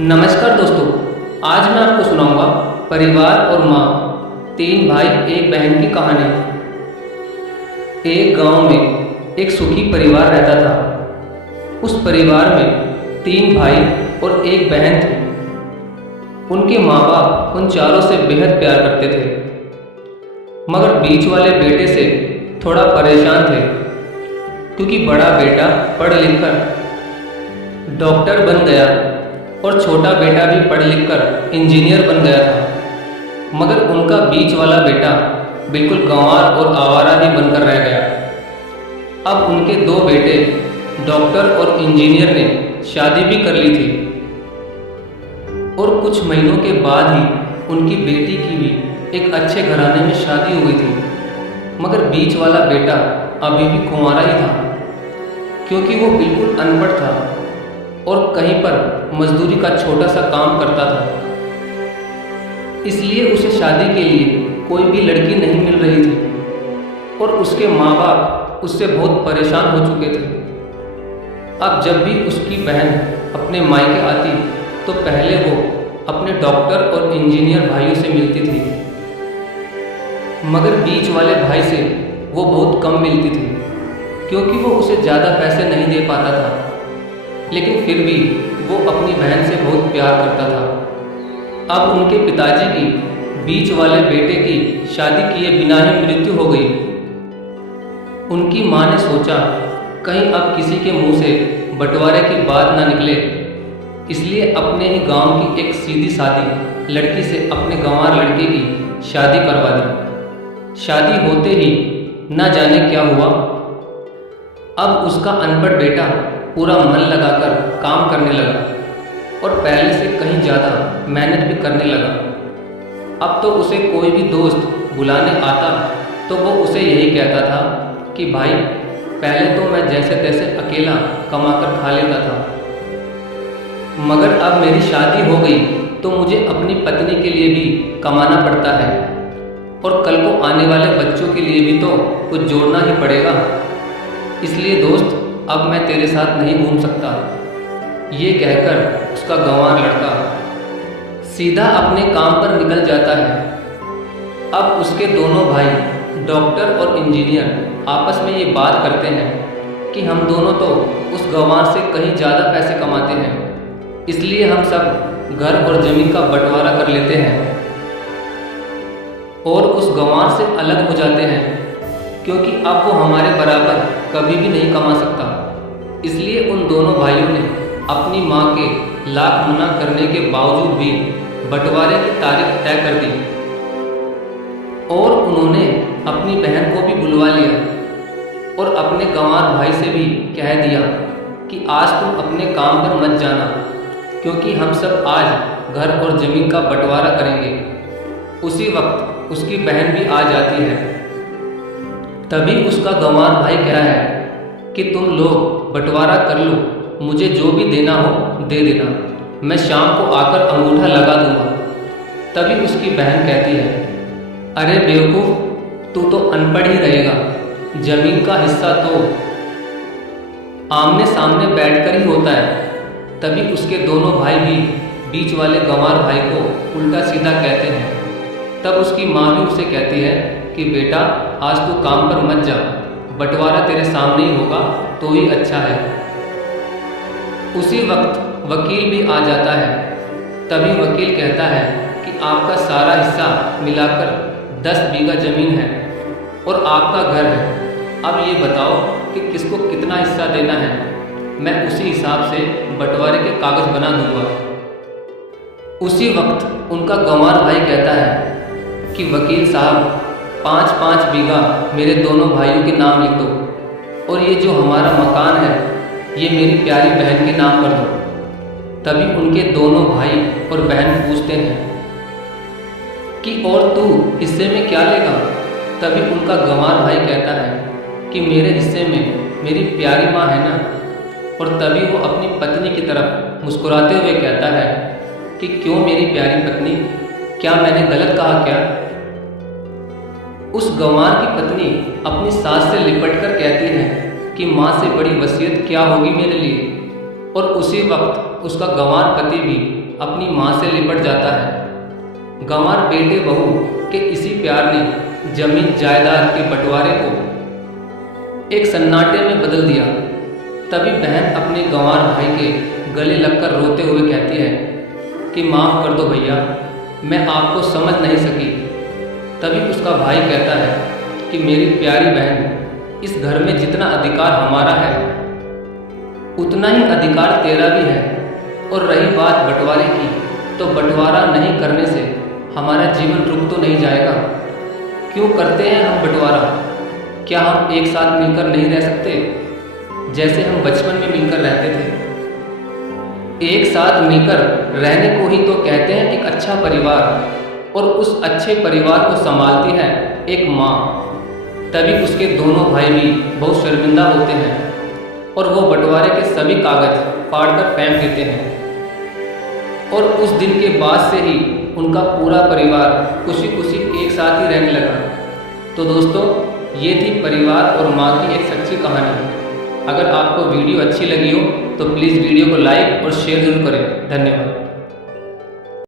नमस्कार दोस्तों। आज मैं आपको सुनाऊंगा परिवार और माँ, तीन भाई एक बहन की कहानी। एक गांव में एक सुखी परिवार रहता था। उस परिवार में तीन भाई और एक बहन थी। उनके माँ बाप उन चारों से बेहद प्यार करते थे, मगर बीच वाले बेटे से थोड़ा परेशान थे, क्योंकि बड़ा बेटा पढ़ लिख कर डॉक्टर बन गया और छोटा बेटा भी पढ़ लिख कर इंजीनियर बन गया था। मगर उनका बीच वाला बेटा बिल्कुल गंवार और आवारा ही बनकर रह गया। अब उनके दो बेटे डॉक्टर और इंजीनियर ने शादी भी कर ली थी, और कुछ महीनों के बाद ही उनकी बेटी की भी एक अच्छे घराने में शादी हो गई थी। मगर बीच वाला बेटा अभी भी कुंवारा ही था, क्योंकि वो बिल्कुल अनपढ़ था और कहीं पर मजदूरी का छोटा सा काम करता था। इसलिए उसे शादी के लिए कोई भी लड़की नहीं मिल रही थी, और उसके माँ बाप उससे बहुत परेशान हो चुके थे। अब जब भी उसकी बहन अपने मायके आती तो पहले वो अपने डॉक्टर और इंजीनियर भाइयों से मिलती थी, मगर बीच वाले भाई से वो बहुत कम मिलती थी, क्योंकि वो उसे ज़्यादा पैसे नहीं दे पाता था। लेकिन फिर भी वो अपनी बहन से बहुत प्यार करता था। अब उनके पिताजी की बीच वाले बेटे की शादी किए बिना ही मृत्यु हो गई। उनकी माँ ने सोचा कहीं अब किसी के मुंह से बंटवारे की बात ना निकले, इसलिए अपने ही गांव की एक सीधी सादी लड़की से अपने गंवार लड़के की शादी करवा दी। शादी होते ही न जाने क्या हुआ। अब उसका अनपढ़ बेटा पूरा मन लगाकर काम करने लगा और पहले से कहीं ज़्यादा मेहनत भी करने लगा। अब तो उसे कोई भी दोस्त बुलाने आता तो वो उसे यही कहता था कि भाई, पहले तो मैं जैसे तैसे अकेला कमाकर खा लेता था, मगर अब मेरी शादी हो गई तो मुझे अपनी पत्नी के लिए भी कमाना पड़ता है, और कल को आने वाले बच्चों के लिए भी तो कुछ जोड़ना ही पड़ेगा। इसलिए दोस्त, अब मैं तेरे साथ नहीं घूम सकता। ये कहकर उसका गंवार लड़का सीधा अपने काम पर निकल जाता है। अब उसके दोनों भाई डॉक्टर और इंजीनियर आपस में ये बात करते हैं कि हम दोनों तो उस गंवार से कहीं ज़्यादा पैसे कमाते हैं, इसलिए हम सब घर और ज़मीन का बंटवारा कर लेते हैं और उस गंवार से अलग हो जाते हैं, क्योंकि अब वो हमारे बराबर कभी भी नहीं कमा सकता। इसलिए उन दोनों भाइयों ने अपनी माँ के लाख मना करने के बावजूद भी बंटवारे की तारीख तय कर दी, और उन्होंने अपनी बहन को भी बुलवा लिया और अपने गंवार भाई से भी कह दिया कि आज तुम अपने काम पर मत जाना, क्योंकि हम सब आज घर और ज़मीन का बंटवारा करेंगे। उसी वक्त उसकी बहन भी आ जाती है। तभी उसका गंवार भाई कह है कि तुम लोग बंटवारा कर लो, मुझे जो भी देना हो दे देना, मैं शाम को आकर अंगूठा लगा दूंगा। तभी उसकी बहन कहती है, अरे बेवकूफ़, तू तो अनपढ़ ही रहेगा, जमीन का हिस्सा तो आमने सामने बैठकर ही होता है। तभी उसके दोनों भाई भी बीच वाले गंवार भाई को उल्टा सीधा कहते हैं। तब उसकी माँ भी उसे कहती है कि बेटा, आज तू काम पर मत जा, बंटवारा तेरे सामने ही होगा तो ही अच्छा है। उसी वक्त वकील भी आ जाता है। तभी वकील कहता है कि आपका सारा हिस्सा मिलाकर 10 बीघा ज़मीन है और आपका घर है। अब ये बताओ कि किसको कितना हिस्सा देना है, मैं उसी हिसाब से बंटवारे के कागज़ बना दूंगा। उसी वक्त उनका गंवार भाई कहता है कि वकील साहब, 5-5 बीघा मेरे दोनों भाइयों के नाम लिख दो, और ये जो हमारा मकान है ये मेरी प्यारी बहन के नाम कर दो। तभी उनके दोनों भाई और बहन पूछते हैं कि और तू हिस्से में क्या लेगा। तभी उनका गंवार भाई कहता है कि मेरे हिस्से में मेरी प्यारी माँ है ना। और तभी वो अपनी पत्नी की तरफ मुस्कुराते हुए कहता है कि क्यों मेरी प्यारी पत्नी, क्या मैंने गलत कहा क्या। उस गंवार की पत्नी अपनी सास से लिपट कर कहती है कि माँ से बड़ी वसीयत क्या होगी मेरे लिए। और उसी वक्त उसका गंवार पति भी अपनी माँ से लिपट जाता है। गंवार बेटे बहू के इसी प्यार ने जमीन जायदाद के बंटवारे को एक सन्नाटे में बदल दिया। तभी बहन अपने गंवार भाई के गले लगकर रोते हुए कहती है कि माफ़ कर दो भैया, मैं आपको समझ नहीं सकी। तभी उसका भाई कहता है कि मेरी प्यारी बहन, इस घर में जितना अधिकार हमारा है उतना ही अधिकार तेरा भी है। और रही बात बंटवारे की, तो बंटवारा नहीं करने से हमारा जीवन रुक तो नहीं जाएगा। क्यों करते हैं हम बंटवारा? क्या हम एक साथ मिलकर नहीं रह सकते जैसे हम बचपन में मिलकर रहते थे? एक साथ मिलकर रहने को ही तो कहते हैं एक अच्छा परिवार, और उस अच्छे परिवार को संभालती है एक माँ। तभी उसके दोनों भाई भी बहुत शर्मिंदा होते हैं और वो बंटवारे के सभी कागज फाड़कर फेंक देते हैं। और उस दिन के बाद से ही उनका पूरा परिवार खुशी खुशी एक साथ ही रहने लगा। तो दोस्तों, ये थी परिवार और माँ की एक सच्ची कहानी। अगर आपको वीडियो अच्छी लगी हो तो प्लीज़ वीडियो को लाइक और शेयर जरूर करें। धन्यवाद।